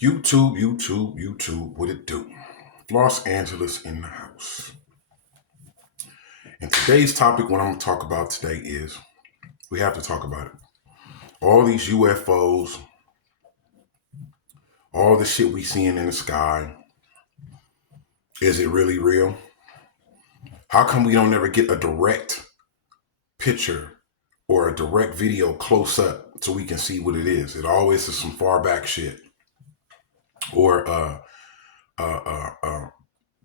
YouTube, what it do? Los Angeles in the house. And today's topic, what I'm going to talk about today is, we have to talk about it. All these UFOs, all the shit we seeing in the sky, is it really real? How come we don't never get a direct picture or a direct video close up so we can see what it is? It always is some far back shit. Or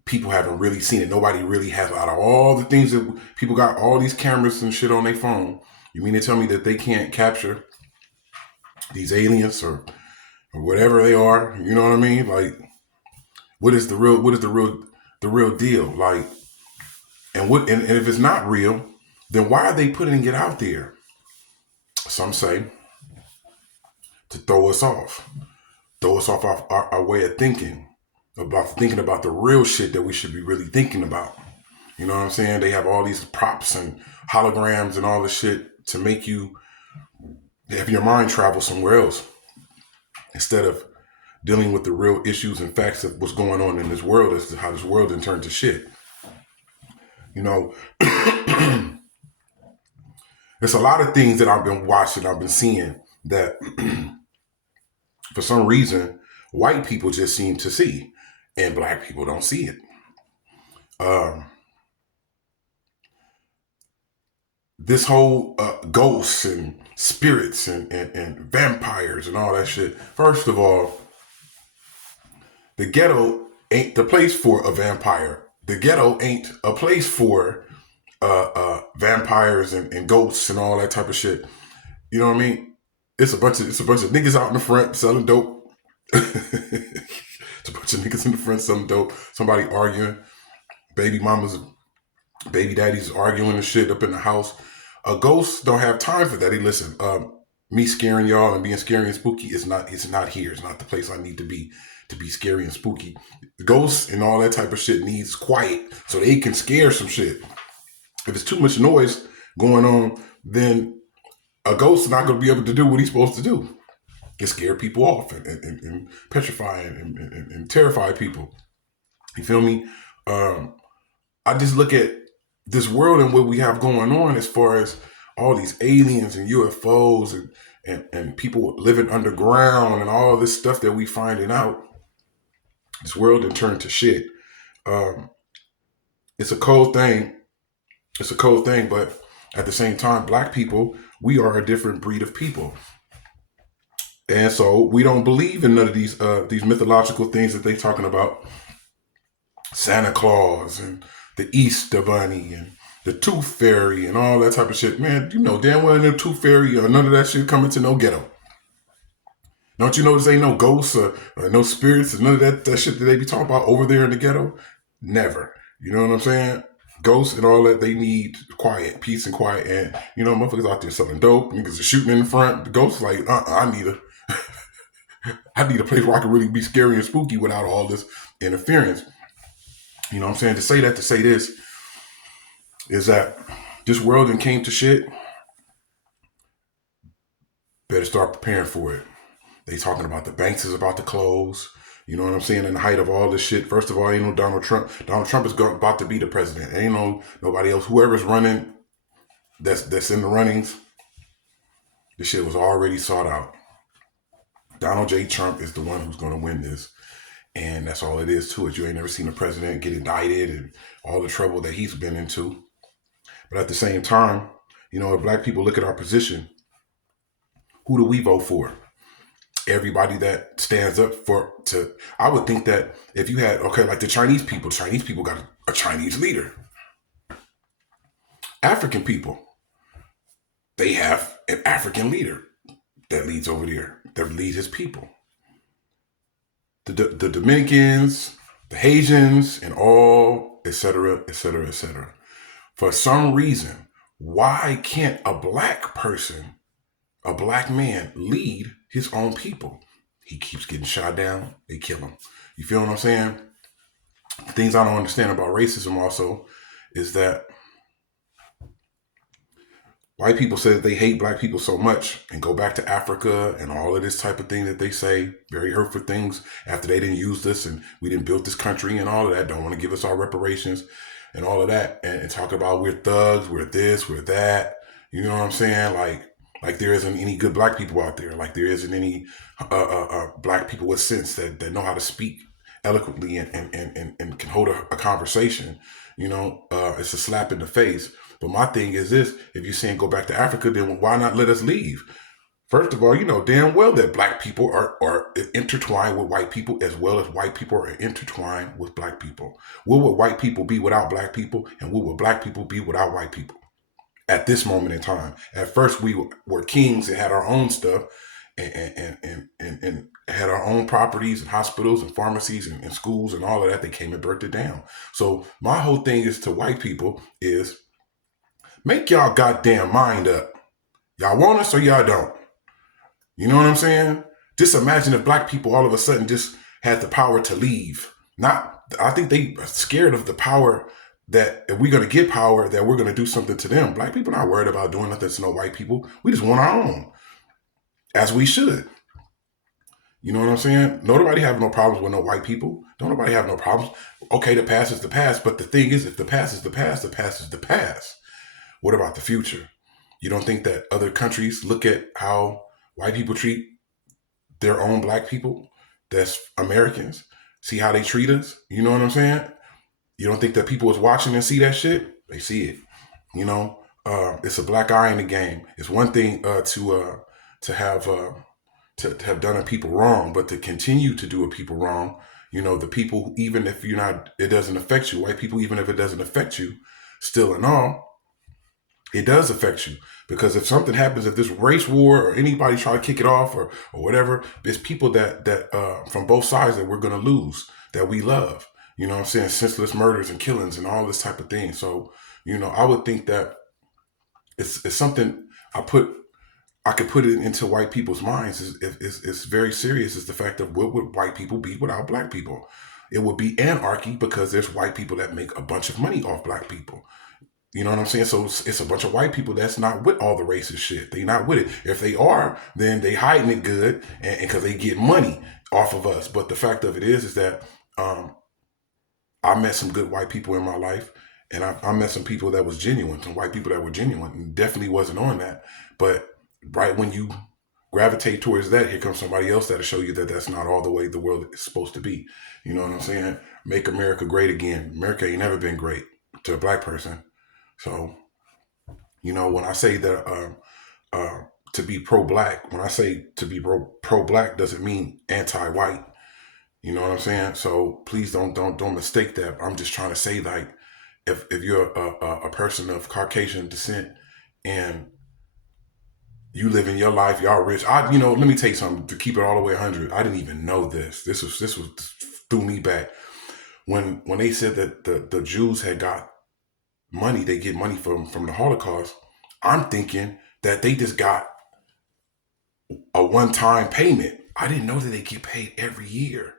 people haven't really seen it. Nobody really has. Out of all the things that people got, all these cameras and shit on their phone, you mean to tell me that they can't capture these aliens or whatever they are? You know what I mean? Like, what is the real deal? Like, and if it's not real, then why are they putting it out there? Some say to throw us off our way of thinking about the real shit that we should be really thinking about. You know what I'm saying? They have all these props and holograms and all this shit to make you have your mind travel somewhere else instead of dealing with the real issues and facts of what's going on in this world as to how this world then turned to shit. You know, there's a lot of things that I've been watching, I've been seeing that for some reason, white people just seem to see and black people don't see it. This whole ghosts and spirits and vampires and all that shit. First of all, the ghetto ain't the place for a vampire. The ghetto ain't a place for vampires and ghosts and all that type of shit. You know what I mean? It's a bunch of niggas out in the front selling dope. It's a bunch of niggas in the front selling dope. Somebody arguing. Baby mamas, baby daddies arguing and shit up in the house. Ghosts don't have time for that. Hey, listen, me scaring y'all and being scary and spooky is not here. It's not the place I need to be scary and spooky. Ghosts and all that type of shit needs quiet so they can scare some shit. If it's too much noise going on, then a ghost is not going to be able to do what he's supposed to do. It scare people off and petrify and terrify people. You feel me? I just look at this world and what we have going on as far as all these aliens and UFOs and people living underground and all this stuff that we finding out. This world done turned to shit. It's a cold thing. It's a cold thing, but at the same time, black people, we are a different breed of people. And so we don't believe in none of these mythological things that they're talking about. Santa Claus and the Easter Bunny and the Tooth Fairy and all that type of shit. Man, you know damn well no Tooth Fairy or none of that shit coming to no ghetto. Don't you notice ain't no ghosts or no spirits or none of that shit that they be talking about over there in the ghetto? Never. You know what I'm saying? Ghosts and all that, they need quiet, peace and quiet. And, you know, motherfuckers out there selling dope. Niggas are shooting in the front. The ghosts like, I need a place where I can really be scary and spooky without all this interference. You know what I'm saying? To say this is that this world then came to shit. Better start preparing for it. They talking about the banks is about to close. You know what I'm saying? In the height of all this shit. First of all, ain't no Donald Trump. Donald Trump is about to be the president. Ain't no nobody else. Whoever's running, that's in the runnings. This shit was already sought out. Donald J. Trump is the one who's going to win this. And that's all it is to it. You ain't never seen a president get indicted and all the trouble that he's been into. But at the same time, you know, if black people look at our position, who do we vote for? Everybody that stands up I would think that if you had, like the Chinese people got a Chinese leader. African people, they have an African leader that leads over there, that leads his people. The Dominicans, the Haitians, and all, etc., etc., etc. For some reason, why can't a black person, a black man, lead his own people? He keeps getting shot down. They kill him. You feel what I'm saying? Things I don't understand about racism also is that White people say that they hate black people so much and go back to Africa and all of this type of thing that they say, very hurtful things after they didn't use this and we didn't build this country and all of that, don't want to give us our reparations and all of that, and talk about we're thugs, we're this, we're that. You know what I'm saying? Like there isn't any good black people out there. Like there isn't any black people with sense that know how to speak eloquently and can hold a conversation. You know, it's a slap in the face. But my thing is this: if you're saying go back to Africa, then why not let us leave? First of all, you know damn well that black people are intertwined with white people as well as white people are intertwined with black people. What would white people be without black people, and what would black people be without white people? At this moment in time, at first we were kings and had our own stuff, and had our own properties and hospitals and pharmacies and schools and all of that. They came and burnt it down. So my whole thing is to white people is make y'all goddamn mind up. Y'all want us or y'all don't. You know what I'm saying? Just imagine if black people all of a sudden just had the power to leave. I think they are scared of the power that if we're going to get power, that we're going to do something to them. Black people not worried about doing nothing to no white people. We just want our own, as we should. You know what I'm saying? Nobody have no problems with no white people. Don't nobody have no problems. Okay, the past is the past. But the thing is, if the past is the past, the past is the past. What about the future? You don't think that other countries look at how white people treat their own black people that's Americans? See how they treat us? You know what I'm saying? You don't think that people is watching and see that shit? They see it. You know, it's a black eye in the game. It's one thing to have done a people wrong, but to continue to do a people wrong. You know, the people, even if you're not, it doesn't affect you. White people, even if it doesn't affect you, still and all, it does affect you. Because if something happens, if this race war or anybody try to kick it off or whatever, there's people that from both sides that we're going to lose, that we love. You know what I'm saying? Senseless murders and killings and all this type of thing. So, you know, I would think that it's something I could put it into white people's minds. It's very serious. It's the fact of what would white people be without black people? It would be anarchy because there's white people that make a bunch of money off black people. You know what I'm saying? So it's a bunch of white people that's not with all the racist shit. They not with it. If they are, then they hiding it good and because they get money off of us. But the fact of it is that I met some good white people in my life, and I met some people that was genuine, some white people that were genuine, and definitely wasn't on that. But right when you gravitate towards that, here comes somebody else that'll show you that that's not all the way the world is supposed to be. You know what I'm saying? Make America great again. America ain't never been great to a black person. So, you know, when I say that to be pro-black, when I say to be pro-black doesn't mean anti-white. You know what I'm saying? So please don't mistake that. I'm just trying to say, like, if you're a person of Caucasian descent and you live in your life, y'all rich. Let me tell you something to keep it all the way 100. I didn't even know this. This was threw me back when they said that the Jews had got money. They get money from the Holocaust. I'm thinking that they just got a one-time payment. I didn't know that they get paid every year.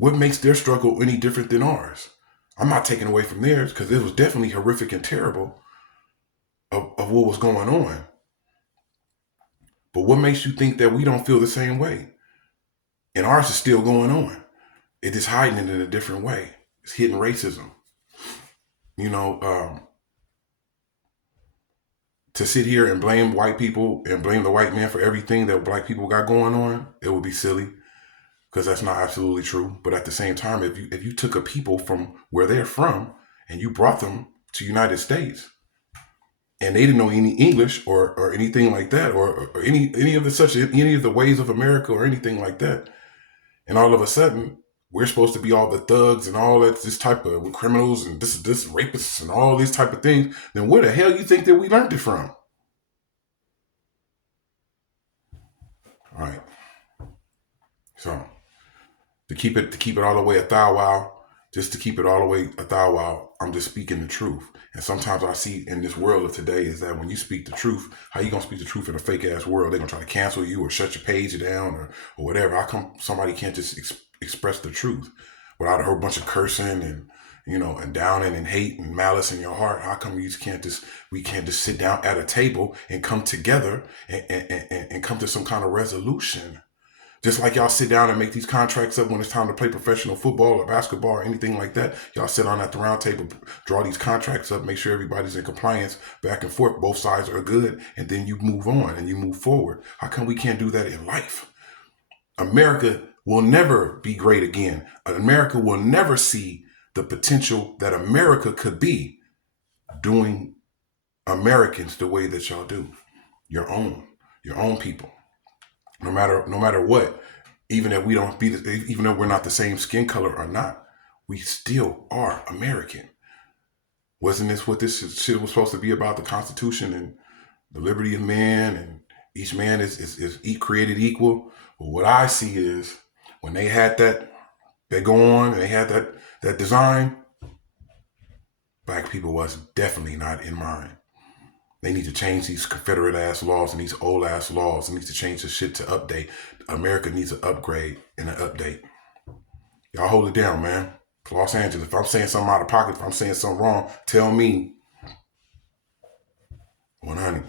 What makes their struggle any different than ours? I'm not taking away from theirs because it was definitely horrific and terrible of what was going on. But what makes you think that we don't feel the same way? And ours is still going on. It is hiding it in a different way. It's hidden racism. You know, to sit here and blame white people and blame the white man for everything that black people got going on, it would be silly. Because that's not absolutely true. But at the same time, if you took a people from where they're from and you brought them to the United States and they didn't know any English or anything like that, or any of the ways of America or anything like that, and all of a sudden we're supposed to be all the thugs and all that, this type of criminals and this rapists and all these type of things, then where the hell you think that we learned it from? All right. So to keep it all the way just to keep it all the way a thou wow, I'm just speaking the truth. And sometimes I see in this world of today is that when you speak the truth, how you gonna speak the truth in a fake ass world? They're gonna try to cancel you or shut your page down or whatever. How come somebody can't just express the truth without a whole bunch of cursing and downing and hate and malice in your heart? How come we can't just sit down at a table and come together and come to some kind of resolution? Just like y'all sit down and make these contracts up when it's time to play professional football or basketball or anything like that. Y'all sit on at the round table, draw these contracts up, make sure everybody's in compliance, back and forth, both sides are good, and then you move on and you move forward. How come we can't do that in life? America will never be great again. America will never see the potential that America could be doing Americans the way that y'all do. Your own people. No matter what, even if we don't even though we're not the same skin color or not, we still are American. Wasn't this what this shit was supposed to be about? The Constitution and the liberty of man, and each man is created equal. But what I see is when they had that go on, and they had that design, black people was definitely not in mind. They need to change these Confederate ass laws and these old ass laws. They need to change the shit to update. America needs an upgrade and an update. Y'all hold it down, man. Los Angeles, if I'm saying something out of pocket, if I'm saying something wrong, tell me. 100.